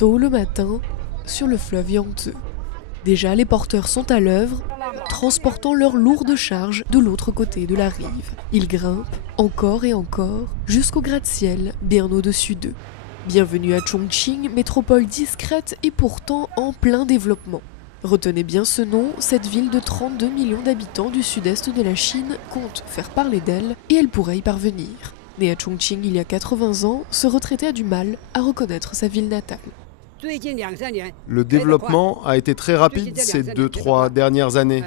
tôt le matin sur le fleuve Yangtze. Déjà, les porteurs sont à l'œuvre, transportant leurs lourdes charges de l'autre côté de la rive. Ils grimpent encore et encore jusqu'au gratte-ciel bien au-dessus d'eux. Bienvenue à Chongqing, métropole discrète et pourtant en plein développement. Retenez bien ce nom, cette ville de 32 millions d'habitants du sud-est de la Chine compte faire parler d'elle et elle pourrait y parvenir. Né à Chongqing il y a 80 ans, ce retraité a du mal à reconnaître sa ville natale. Le développement a été très rapide ces 2-3 dernières années,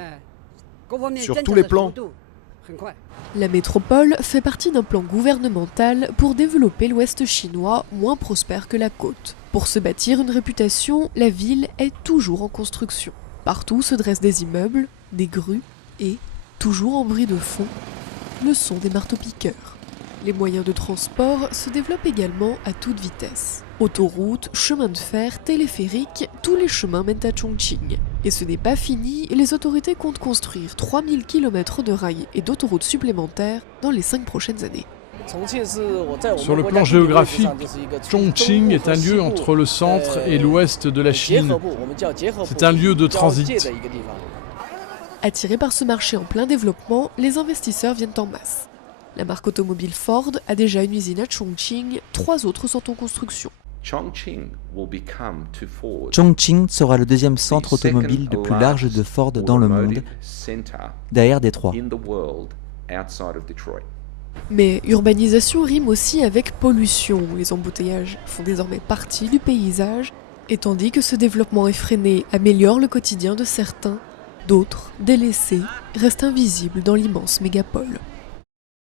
sur tous les plans. La métropole fait partie d'un plan gouvernemental pour développer l'ouest chinois moins prospère que la côte. Pour se bâtir une réputation, la ville est toujours en construction. Partout se dressent des immeubles, des grues et, toujours en bruit de fond, le son des marteaux-piqueurs. Les moyens de transport se développent également à toute vitesse. Autoroutes, chemins de fer, téléphériques, tous les chemins mènent à Chongqing. Et ce n'est pas fini, les autorités comptent construire 3000 km de rails et d'autoroutes supplémentaires dans les 5 prochaines années. Sur le plan géographique, Chongqing est un lieu entre le centre et l'ouest de la Chine. C'est un lieu de transit. Attirés par ce marché en plein développement, les investisseurs viennent en masse. La marque automobile Ford a déjà une usine à Chongqing, 3 autres sont en construction. Chongqing sera le deuxième centre automobile le plus large de Ford dans le monde, derrière Détroit. Mais urbanisation rime aussi avec pollution. Les embouteillages font désormais partie du paysage, et tandis que ce développement effréné améliore le quotidien de certains, d'autres, délaissés, restent invisibles dans l'immense mégapole.